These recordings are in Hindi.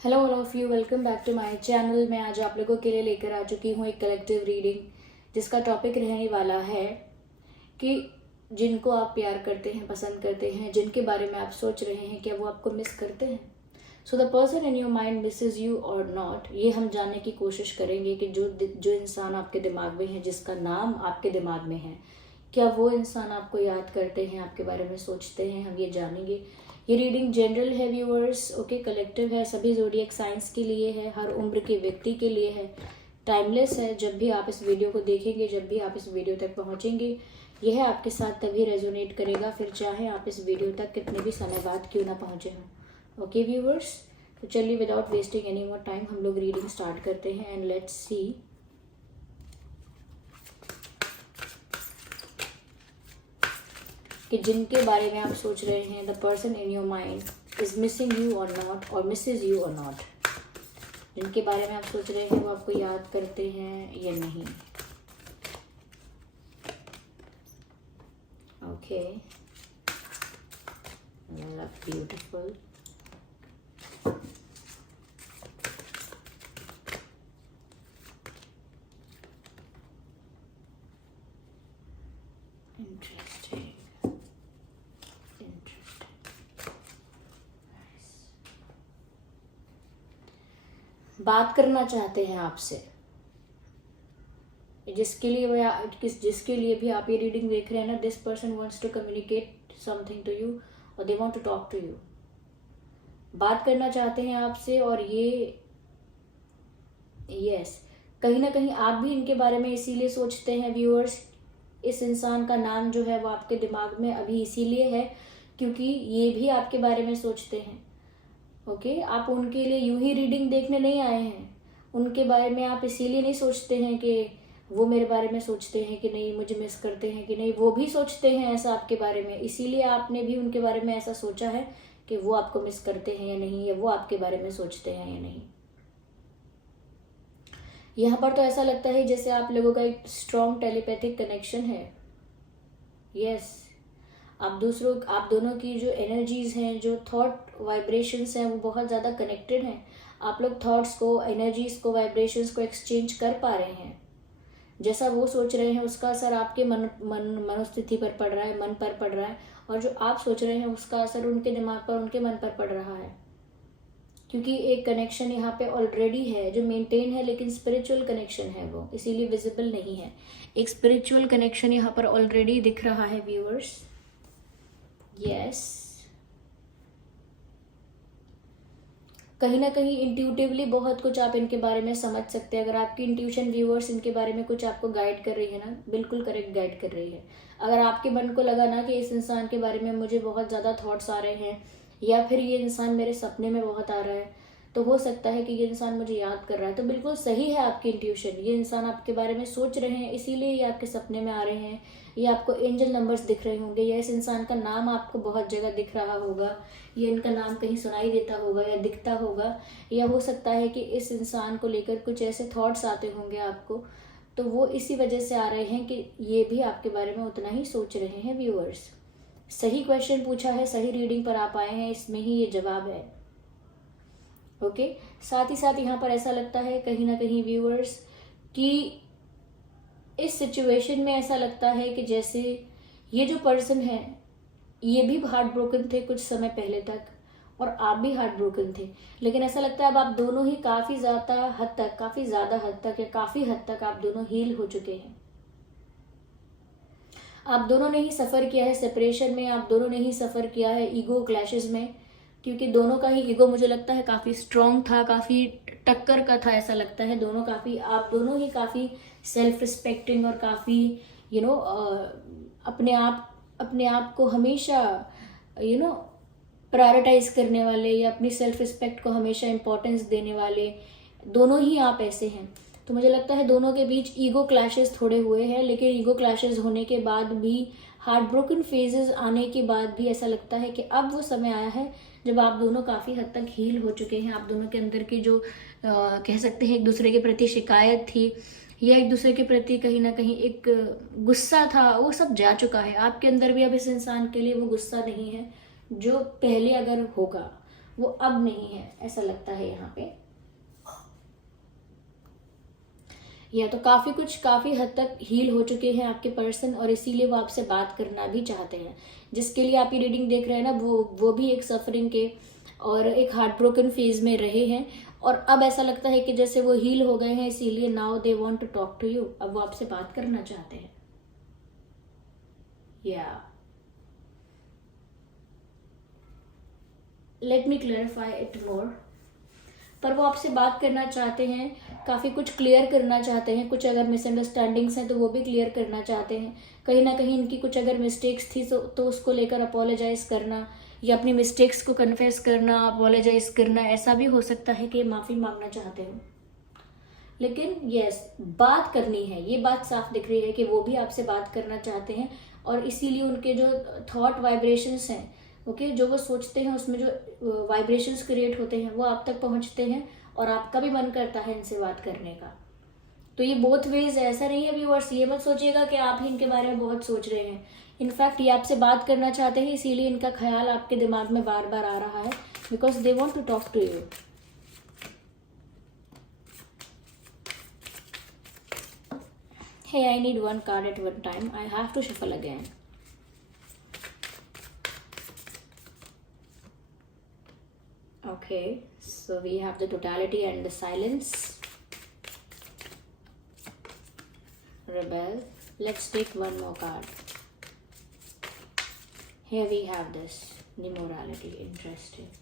Hello all of you, welcome back to my channel. मैं आज आप लोगों के लिए लेकर आ चुकी हूँ एक कलेक्टिव रीडिंग, जिसका टॉपिक रहने वाला है कि जिनको आप प्यार करते हैं, पसंद करते हैं, जिनके बारे में आप सोच रहे हैं, क्या वो आपको मिस करते हैं। So the person in your mind misses you और नॉट, ये हम जानने की कोशिश करेंगे कि जो इंसान आपके दिमाग में है, जिसका नाम आपके दिमाग में है, क्या वो इंसान आपको याद करते हैं, आपके बारे में सोचते हैं, हम ये जानेंगे। ये रीडिंग जनरल है व्यूअर्स, ओके, कलेक्टिव है, सभी ज़ोडिएक साइंस के लिए है, हर उम्र के व्यक्ति के लिए है, टाइमलेस है। जब भी आप इस वीडियो को देखेंगे, जब भी आप इस वीडियो तक पहुंचेंगे, यह आपके साथ तभी रेजोनेट करेगा, फिर चाहे आप इस वीडियो तक कितने भी समय बाद क्यों ना पहुंचे हों। ओके व्यूअर्स, तो चलिए without wasting any more time हम लोग रीडिंग स्टार्ट करते हैं एंड लेट्स सी कि जिनके बारे में आप सोच रहे हैं, the person in your mind is missing you और नॉट, और मिसेज यू और नॉट, जिनके बारे में आप सोच रहे हैं वो आपको याद करते हैं या नहीं। Okay, beautiful. इंटरेस्टिंग, बात करना चाहते हैं आपसे, जिसके लिए भी आप ये रीडिंग देख रहे हैं ना, this person wants to communicate something to you और they want to talk to you. बात करना चाहते हैं आपसे, और ये यस, कहीं ना कहीं आप भी इनके बारे में इसीलिए सोचते हैं व्यूअर्स। इस इंसान का नाम जो है वो आपके दिमाग में अभी इसीलिए है क्योंकि ये भी आपके बारे में सोचते हैं। ओके, आप उनके लिए यूं ही रीडिंग देखने नहीं आए हैं, उनके बारे में आप इसीलिए नहीं सोचते हैं कि वो मेरे बारे में सोचते हैं कि नहीं, मुझे मिस करते हैं कि नहीं, वो भी सोचते हैं ऐसा आपके बारे में, इसीलिए आपने भी उनके बारे में ऐसा सोचा है कि वो आपको मिस करते हैं या नहीं, या वो आपके बारे में सोचते हैं या नहीं। यहाँ पर तो ऐसा लगता है जैसे आप लोगों का एक स्ट्रॉन्ग टेलीपैथिक कनेक्शन है। यस, आप दोनों की जो एनर्जीज हैं, जो थॉट वाइब्रेशंस हैं, वो बहुत ज़्यादा कनेक्टेड हैं। आप लोग थॉट्स को, एनर्जीज को, वाइब्रेशंस को एक्सचेंज कर पा रहे हैं। जैसा वो सोच रहे हैं उसका असर आपके मनोस्थिति पर पड़ रहा है, मन पर पड़ रहा है, और जो आप सोच रहे हैं उसका असर उनके दिमाग पर, उनके मन पर पड़ रहा है। क्योंकि एक कनेक्शन यहाँ पे ऑलरेडी है जो मेंटेन है, लेकिन स्पिरिचुअल कनेक्शन है वो, इसीलिए विजिबल नहीं है। एक स्पिरिचुअल कनेक्शन यहाँ पर ऑलरेडी दिख रहा है व्यूअर्स। यस, कहीं ना कहीं इंट्यूटिवली बहुत कुछ आप इनके बारे में समझ सकते हैं। अगर आपकी इंट्यूशन व्यूअर्स इनके बारे में कुछ आपको गाइड कर रही है ना, बिल्कुल करेक्ट गाइड कर रही है। अगर आपके मन को लगा ना कि इस इंसान के बारे में मुझे बहुत ज़्यादा थॉट्स आ रहे हैं, या फिर ये इंसान मेरे सपने में बहुत आ रहा है, तो हो सकता है कि ये इंसान मुझे याद कर रहा है, तो बिल्कुल सही है आपकी इंट्यूशन। ये इंसान आपके बारे में सोच रहे हैं, इसीलिए ये आपके सपने में आ रहे हैं, या आपको एंजल नंबर्स दिख रहे होंगे, या इस इंसान का नाम आपको बहुत जगह दिख रहा होगा, या इनका नाम कहीं सुनाई देता होगा या दिखता होगा, या हो सकता है कि इस इंसान को लेकर कुछ ऐसे थॉट्स आते होंगे आपको, तो वो इसी वजह से आ रहे हैं कि ये भी आपके बारे में उतना ही सोच रहे हैं व्यूअर्स। सही क्वेश्चन पूछा है, सही रीडिंग पर आप आए हैं, इसमें ही ये जवाब है। ओके, साथ ही साथ यहाँ पर ऐसा लगता है कहीं ना कहीं व्यूअर्स कि इस सिचुएशन में ऐसा लगता है कि जैसे ये जो पर्सन है ये भी हार्ट ब्रोकन थे कुछ समय पहले तक, और आप भी हार्ट ब्रोकन थे, लेकिन ऐसा लगता है अब आप दोनों ही काफी ज्यादा हद तक या काफी हद तक आप दोनों हील हो चुके हैं। आप दोनों ने ही सफर किया है सेपरेशन में, आप दोनों ने ही सफर किया है ईगो क्लैशेस में, क्योंकि दोनों का ही ईगो मुझे लगता है काफी स्ट्रांग था, काफी टक्कर का था। ऐसा लगता है आप दोनों ही काफी सेल्फ रिस्पेक्टिंग और काफी अपने आप को हमेशा प्रायोरिटाइज करने वाले, या अपनी सेल्फ रिस्पेक्ट को हमेशा इंपॉर्टेंस देने वाले, दोनों ही आप ऐसे हैं। तो मुझे लगता है दोनों के बीच ईगो क्लैशेस थोड़े हुए हैं, लेकिन ईगो क्लैशेस होने के बाद भी, हार्ट ब्रोकन फेजेस आने के बाद भी ऐसा लगता है कि अब वो समय आया है जब आप दोनों काफ़ी हद तक हील हो चुके हैं। आप दोनों के अंदर की जो कह सकते हैं एक दूसरे के प्रति शिकायत थी, या एक दूसरे के प्रति कहीं ना कहीं एक गुस्सा था, वो सब जा चुका है। आपके अंदर भी अब इस इंसान के लिए वो गुस्सा नहीं है जो पहले अगर होगा, वो अब नहीं है, ऐसा लगता है यहाँ पे। या तो काफी हद तक हील हो चुके हैं आपके पर्सन, और इसीलिए वो आपसे बात करना भी चाहते हैं। जिसके लिए आप ये रीडिंग देख रहे हैं ना, वो भी एक सफरिंग के और एक हार्ट ब्रोकन फेज में रहे हैं, और अब ऐसा लगता है कि जैसे वो हील हो गए हैं, इसीलिए now they want to talk to you. अब वो आपसे बात करना चाहते हैं। या let me clarify it more. पर वो आपसे बात करना चाहते हैं, काफ़ी कुछ क्लियर करना चाहते हैं। कुछ अगर मिसअंडरस्टैंडिंग्स हैं तो वो भी क्लियर करना चाहते हैं। कहीं ना कहीं इनकी कुछ अगर मिस्टेक्स थी तो उसको लेकर अपोलोजाइज करना, या अपनी मिस्टेक्स को कन्फेस करना, अपोलोजाइज करना, ऐसा भी हो सकता है कि माफ़ी मांगना चाहते हो। लेकिन यस, बात करनी है, ये बात साफ दिख रही है कि वो भी आपसे बात करना चाहते हैं, और इसीलिए उनके जो थॉट वाइब्रेशंस हैं, ओके, जो वो सोचते हैं उसमें जो वाइब्रेशंस क्रिएट होते हैं वो आप तक पहुंचते हैं, और आपका भी मन करता है इनसे बात करने का। तो ये बोथ वेज, ऐसा नहीं है व्यूअर्स, ये मत सोचिएगा कि आप ही इनके बारे में बहुत सोच रहे हैं। इनफैक्ट ये आपसे बात करना चाहते हैं, इसीलिए इनका ख्याल आपके दिमाग में बार बार आ रहा है, because they want to talk to you. Hey, I need one card at one time. I have to shuffle again. Okay, so we have the totality and the silence. Rebel. Let's take one more card. Here we have this. The morality. Interesting.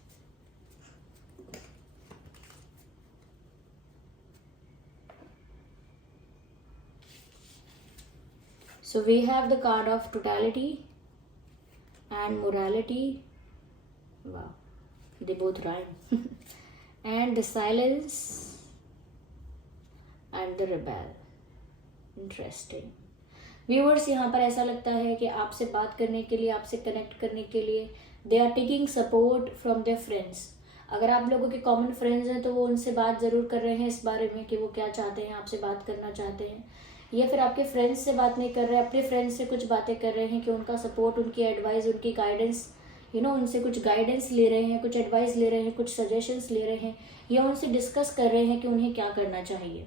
So we have the card of totality and morality. Wow, they both rhyme. And the silence and the rebel. Interesting. Viewers, यहाँ पर ऐसा लगता है कि आपसे बात करने के लिए, आपसे कनेक्ट करने के लिए they are taking support from their friends. अगर आप लोगों के कॉमन फ्रेंड्स हैं तो वो उनसे बात ज़रूर कर रहे हैं इस बारे में कि वो क्या चाहते हैं, आपसे बात करना चाहते हैं, या फिर आपके फ्रेंड्स से बात नहीं कर रहे, अपने फ्रेंड्स से कुछ बातें कर रहे हैं कि उनका सपोर्ट, उनकी एडवाइस, उनकी गाइडेंस, उनसे कुछ गाइडेंस ले रहे हैं, कुछ एडवाइस ले रहे हैं, कुछ सजेशंस ले रहे हैं, या उनसे डिस्कस कर रहे हैं कि उन्हें क्या करना चाहिए।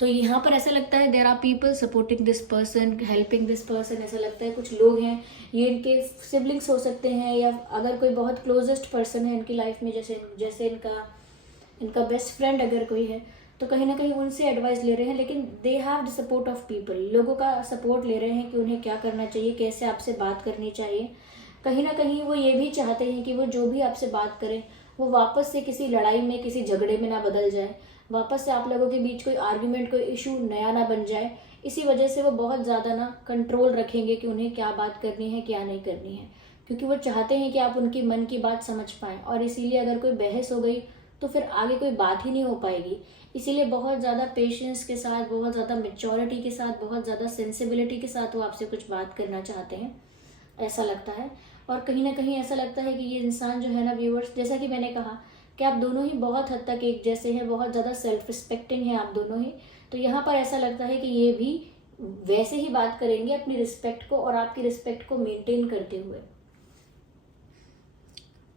तो यहाँ पर ऐसा लगता है there are people supporting this person, helping this person. ऐसा लगता है कुछ लोग हैं, ये इनके सिबलिंग्स हो सकते हैं, या अगर कोई बहुत क्लोजेस्ट पर्सन है इनकी लाइफ में, जैसे इनका बेस्ट फ्रेंड अगर कोई है, तो कहीं ना कहीं उनसे एडवाइस ले रहे हैं। लेकिन they have the support of people, लोगों का सपोर्ट ले रहे हैं कि उन्हें क्या करना चाहिए, कैसे आपसे बात करनी चाहिए। कहीं ना कहीं वो ये भी चाहते हैं कि वो जो भी आपसे बात करें वो वापस से किसी लड़ाई में, किसी झगड़े में ना बदल जाए, वापस से आप लोगों के बीच कोई आर्ग्यूमेंट, कोई इशू नया ना बन जाए। इसी वजह से वो बहुत ज़्यादा ना कंट्रोल रखेंगे कि उन्हें क्या बात करनी है, क्या नहीं करनी है, क्योंकि वो चाहते हैं कि आप उनकी मन की बात समझ पाएँ। और इसीलिए अगर कोई बहस हो गई तो फिर आगे कोई बात ही नहीं हो पाएगी। इसीलिए बहुत ज़्यादा पेशेंस के साथ, बहुत ज़्यादा मेच्योरिटी के साथ, बहुत ज़्यादा सेंसिबिलिटी के साथ वो आपसे कुछ बात करना चाहते हैं, ऐसा लगता है। और कहीं ना कहीं ऐसा लगता है कि ये इंसान जो है ना व्यूअर्स, जैसा कि मैंने कहा कि आप दोनों ही बहुत हद तक एक जैसे हैं, बहुत ज़्यादा सेल्फ रिस्पेक्टिंग हैं आप दोनों ही। तो यहाँ पर ऐसा लगता है कि ये भी वैसे ही बात करेंगे अपनी रिस्पेक्ट को और आपकी रिस्पेक्ट को मेंटेन करते हुए।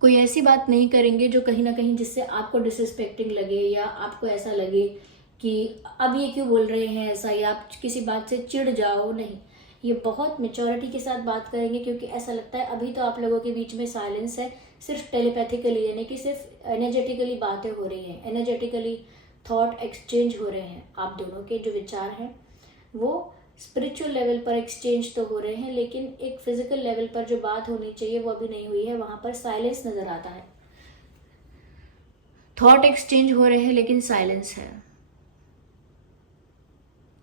कोई ऐसी बात नहीं करेंगे जो कहीं ना कहीं जिससे आपको डिसरिस्पेक्टिंग लगे, या आपको ऐसा लगे कि अब ये क्यों बोल रहे हैं ऐसा, या आप किसी बात से चिढ़ जाओ। नहीं, ये बहुत मेच्योरिटी के साथ बात करेंगे, क्योंकि ऐसा लगता है अभी तो आप लोगों के बीच में साइलेंस है, सिर्फ टेलीपैथिकली, यानी कि सिर्फ एनर्जेटिकली बातें हो रही हैं, एनर्जेटिकली थॉट एक्सचेंज हो रहे हैं। आप दोनों के जो विचार हैं वो स्पिरिचुअल लेवल पर एक्सचेंज तो हो रहे हैं, लेकिन एक फिजिकल लेवल पर जो बात होनी चाहिए वो अभी नहीं हुई है। वहां पर साइलेंस नजर आता है, थॉट एक्सचेंज हो रहे हैं लेकिन साइलेंस है।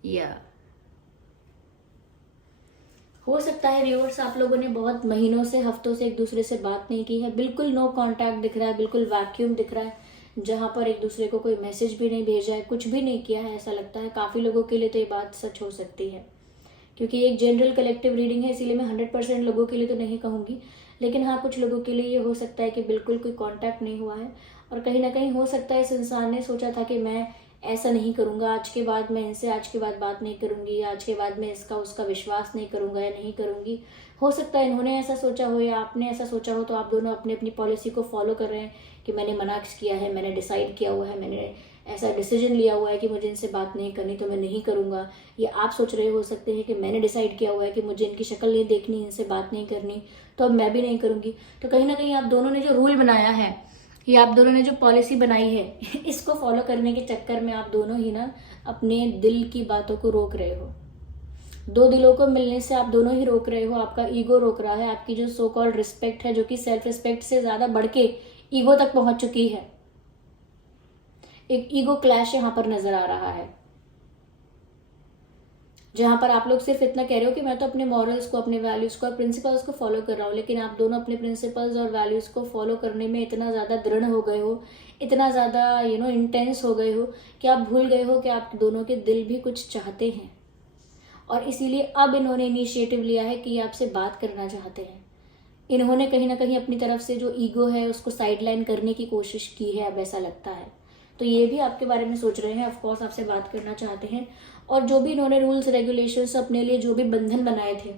या हो सकता है व्यूअर्स आप लोगों ने बहुत महीनों से, हफ्तों से एक दूसरे से बात नहीं की है, बिल्कुल नो कांटेक्ट दिख रहा है, बिल्कुल वैक्यूम दिख रहा है, जहां पर एक दूसरे को कोई मैसेज भी नहीं भेजा है, कुछ भी नहीं किया है। ऐसा लगता है काफ़ी लोगों के लिए तो ये बात सच हो सकती है, क्योंकि एक जनरल कलेक्टिव रीडिंग है, इसीलिए मैं 100% लोगों के लिए तो नहीं कहूँगी, लेकिन हाँ कुछ लोगों के लिए ये हो सकता है कि बिल्कुल कोई कांटेक्ट नहीं हुआ है। और कहीं ना कहीं हो सकता है इस इंसान ने सोचा था कि मैं ऐसा नहीं करूँगा, आज के बाद मैं इनसे आज के बाद बात नहीं करूँगी, आज के बाद मैं इसका उसका विश्वास नहीं करूँगा या नहीं करूँगी। हो सकता है इन्होंने ऐसा सोचा हो या आपने ऐसा सोचा हो, तो आप दोनों अपनी अपनी पॉलिसी को फॉलो कर रहे हैं कि मैंने मना किया है, मैंने डिसाइड किया हुआ है, मैंने ऐसा डिसीजन लिया हुआ है कि मुझे इनसे बात नहीं करनी तो मैं नहीं करूँगा। या आप सोच रहे हो सकते हैं कि मैंने डिसाइड किया हुआ है कि मुझे इनकी शक्ल नहीं देखनी, इनसे बात नहीं करनी, तो अब मैं भी नहीं करूँगी। तो कहीं ना कहीं आप दोनों ने जो रूल बनाया है या आप दोनों ने जो पॉलिसी बनाई है इसको फॉलो करने के चक्कर में आप दोनों ही ना अपने दिल की बातों को रोक रहे हो। दो दिलों को मिलने से आप दोनों ही रोक रहे हो। आपका ईगो रोक रहा है, आपकी जो सो कॉल्ड रिस्पेक्ट है, जो कि सेल्फ रिस्पेक्ट से ज्यादा बढ़ के ईगो तक पहुंच चुकी है। एक ईगो क्लैश यहाँ पर नजर आ रहा है, जहां पर आप लोग सिर्फ इतना कह रहे हो कि मैं तो अपने मॉरल्स को, अपने वैल्यूज को, प्रिंसिपल्स को फॉलो कर रहा हूँ, लेकिन आप दोनों अपने प्रिंसिपल्स और वैल्यूज को फॉलो करने में इतना ज्यादा दृढ़ हो गए हो, इतना ज्यादा इंटेंस हो गए हो कि आप भूल गए हो कि आप दोनों के दिल भी कुछ चाहते हैं। और इसीलिए अब इन्होंने इनिशिएटिव लिया है कि ये आपसे बात करना चाहते हैं। इन्होंने कहीं ना कहीं अपनी तरफ से जो ईगो है उसको साइडलाइन करने की कोशिश की है, अब ऐसा लगता है। तो ये भी आपके बारे में सोच रहे हैं, ऑफकोर्स आपसे बात करना चाहते हैं। और जो भी इन्होंने रूल्स रेगुलेशंस अपने लिए जो भी बंधन बनाए थे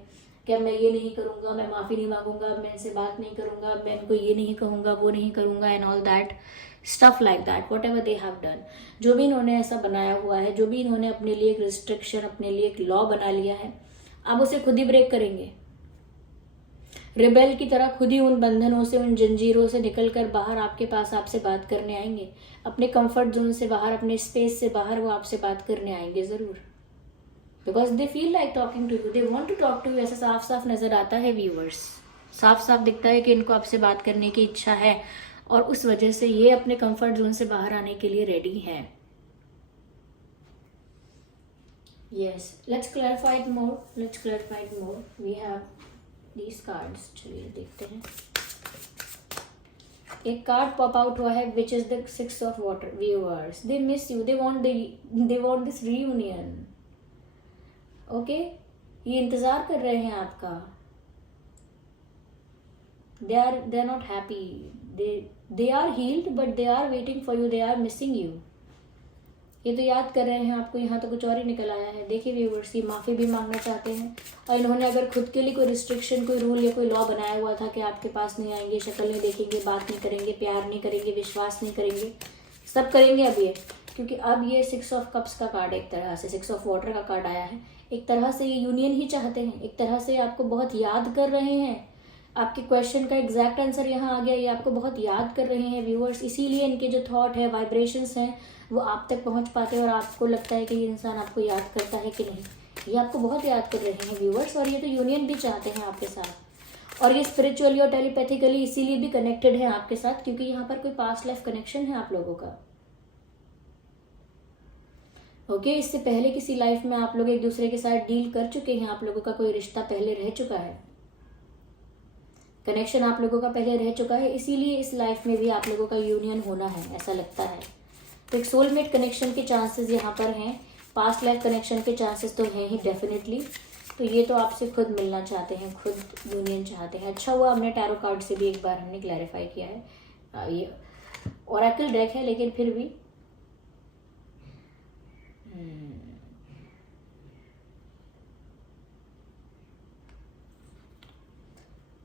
कि अब मैं ये नहीं करूंगा, मैं माफी नहीं मांगूंगा, मैं इनसे बात नहीं करूंगा, मैं इनको ये नहीं कहूंगा, वो नहीं करूंगा, and all that stuff like that, what ever they have done, जो भी इन्होंने ऐसा बनाया हुआ है, जो भी इन्होंने अपने लिए एक रिस्ट्रिक्शन, अपने लिए एक लॉ बना लिया है, अब उसे खुद ही ब्रेक करेंगे। रिबेल की तरह खुद ही उन बंधनों से, उन जंजीरों से निकलकर बाहर आपके पास आपसे बात करने आएंगे। अपने कंफर्ट जोन से बाहर, अपने स्पेस से बाहर वो आपसे बात करने आएंगे जरूर, because they feel like talking to you, they want to talk to you. ऐसा साफ साफ नजर आता है व्यूअर्स, साफ साफ दिखता है कि इनको आपसे बात करने की इच्छा है, और उस वजह से ये अपने कंफर्ट जोन से बाहर आने के लिए रेडी है। Yes, let's clarify it more. Let's clarify it more. We have these cards. चलिए देखते हैं। एक कार्ड पॉप आउट हुआ है which is the Six of Water. Viewers, they miss you. They want this reunion. Okay? ये इंतजार कर रहे हैं आपका। They are not happy. They are healed, but they are waiting for you. They are missing you. ये तो याद कर रहे हैं आपको, यहाँ तो कुछ और ही निकल आया है। देखिए व्यूवर्स, ये माफ़ी भी मांगना चाहते हैं, और इन्होंने अगर खुद के लिए कोई रिस्ट्रिक्शन, कोई रूल या कोई लॉ बनाया हुआ था कि आपके पास नहीं आएंगे, शक्ल नहीं देखेंगे, बात नहीं करेंगे, प्यार नहीं करेंगे, विश्वास नहीं करेंगे, सब करेंगे अब ये, क्योंकि अब ये 6 ऑफ कप्स का कार्ड, एक तरह से 6 ऑफ वाटर का कार्ड आया है। एक तरह से ये यूनियन ही चाहते हैं, एक तरह से आपको बहुत याद कर रहे हैं। आपके क्वेश्चन का एग्जैक्ट आंसर यहाँ आ गया, ये आपको बहुत याद कर रहे हैं व्यूअर्स, इसीलिए इनके जो थॉट है, वाइब्रेशंस हैं, वो आप तक पहुँच पाते हैं, और आपको लगता है कि ये इंसान आपको याद करता है कि नहीं। ये आपको बहुत याद कर रहे हैं व्यूअर्स, और ये तो यूनियन भी चाहते हैं आपके साथ, और ये स्पिरिचुअली और टेलीपैथिकली इसीलिए भी कनेक्टेड है आपके साथ, क्योंकि यहाँ पर कोई पास्ट लाइफ कनेक्शन है आप लोगों का। ओके, इससे पहले किसी लाइफ में आप लोग एक दूसरे के साथ डील कर चुके हैं, आप लोगों का कोई रिश्ता पहले रह चुका है, कनेक्शन आप लोगों का पहले रह चुका है, इसीलिए इस लाइफ में भी आप लोगों का यूनियन होना है, ऐसा लगता है। तो एक सोलमेट कनेक्शन के चांसेस यहाँ पर हैं, पास्ट लाइफ कनेक्शन के चांसेस तो हैं ही डेफिनेटली। तो ये तो आपसे खुद मिलना चाहते हैं, खुद यूनियन चाहते हैं। अच्छा हुआ हमने टैरो कार्ड से भी एक बार हमने क्लैरिफाई किया है। ये ओरेकल डेक है, लेकिन फिर भी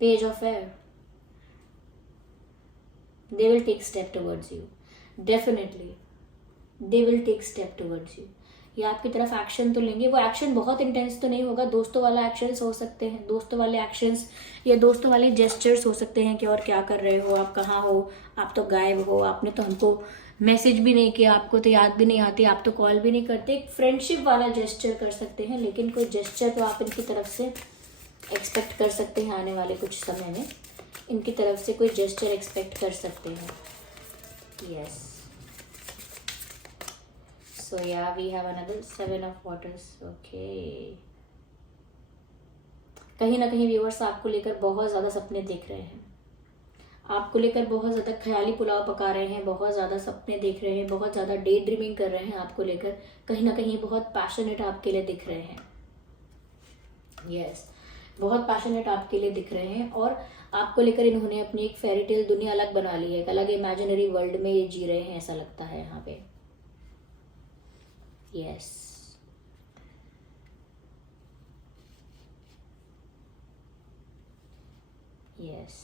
page of air, they will take step towards you, definitely they will take step towards you। ये आपकी तरफ एक्शन तो लेंगे, वो एक्शन बहुत इंटेंस तो नहीं होगा, दोस्तों वाला एक्शंस हो सकते हैं, दोस्तों वाले एक्शंस या दोस्तों वाले जेस्चर्स हो सकते हैं कि और क्या कर रहे हो, आप कहाँ हो, आप तो गायब हो, आपने तो हमको मैसेज भी नहीं किया, आपको तो याद भी नहीं आती, आप तो कॉल भी नहीं करते। एक फ्रेंडशिप वाला जेस्चर कर सकते हैं, लेकिन कोई जेस्चर तो आप इनकी तरफ से एक्सपेक्ट कर सकते हैं, आने वाले कुछ समय में इनकी तरफ से कोई जेस्चर एक्सपेक्ट कर सकते हैं। Yes, so yeah we have another 7 of waters. Okay, कहीं ना कहीं व्यूअर्स आपको लेकर बहुत ज़्यादा सपने देख रहे हैं, आपको लेकर बहुत ज़्यादा ख्याली पुलाव पका रहे हैं, बहुत ज़्यादा सपने देख रहे हैं, बहुत ज़्यादा डे ड्रीमिंग कर रहे हैं आपको लेकर, कहीं ना कहीं बहुत पैशनेट आपके लिए दिख रहे हैं। यस, बहुत पैशनेट आपके लिए दिख रहे हैं, और आपको लेकर इन्होंने अपनी एक फेरी टेल दुनिया अलग बना ली है, एक अलग इमेजिनरी वर्ल्ड में ये जी रहे हैं, ऐसा लगता है यहाँ पे। यस। यस,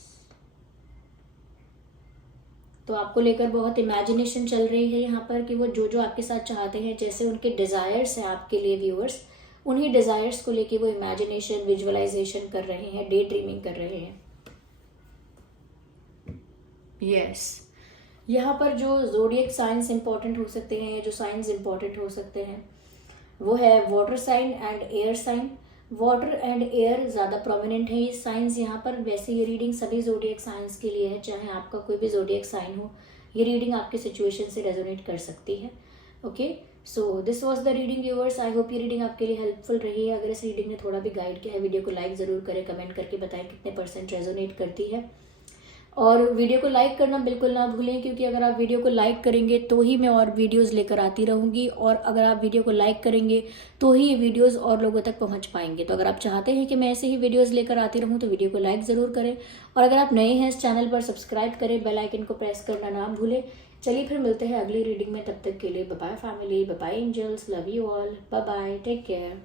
तो आपको लेकर बहुत इमेजिनेशन चल रही है यहाँ पर कि वो जो जो आपके साथ चाहते हैं, जैसे उनके डिजायर्स हैं आपके लिए व्यूअर्स, उन्हीं डिजायर्स को लेके वो इमेजिनेशन, विजुअलाइजेशन कर रहे हैं, डे ड्रीमिंग कर रहे हैं। यस, यहाँ पर जो जोडिएक साइंस इंपॉर्टेंट हो सकते हैं, जो साइंस इंपॉर्टेंट हो सकते हैं, वो है water sign and air sign. Water and air ज़्यादा प्रोमिनेंट है ये साइंस यहाँ पर। वैसे ये रीडिंग सभी जोडिएक साइंस के लिए है, चाहे आपका कोई भी जोडिएक साइन हो, ये रीडिंग आपके सिचुएशन से रेजोनेट कर सकती है। Okay, so this was the reading viewers. I hope ये रीडिंग आपके लिए हेल्पफुल रही है। अगर इस रीडिंग ने थोड़ा भी गाइड किया है, वीडियो को लाइक ज़रूर करें, कमेंट करके बताएं कितने % रेजोनेट करती है। और वीडियो को लाइक करना बिल्कुल ना भूलें, क्योंकि अगर आप वीडियो को लाइक करेंगे तो ही मैं और वीडियोस लेकर आती रहूँगी, और अगर आप वीडियो को लाइक करेंगे तो ही ये वीडियोस और लोगों तक पहुँच पाएंगे। तो अगर आप चाहते हैं कि मैं ऐसे ही वीडियोस लेकर आती रहूँ तो वीडियो को लाइक ज़रूर करें, और अगर आप नए हैं इस चैनल पर सब्सक्राइब करें, बेल आइकन को प्रेस करना ना भूलें। चलिए फिर मिलते हैं अगली रीडिंग में, तब तक के लिए bye bye family, bye bye angels, love you all, bye bye, take care.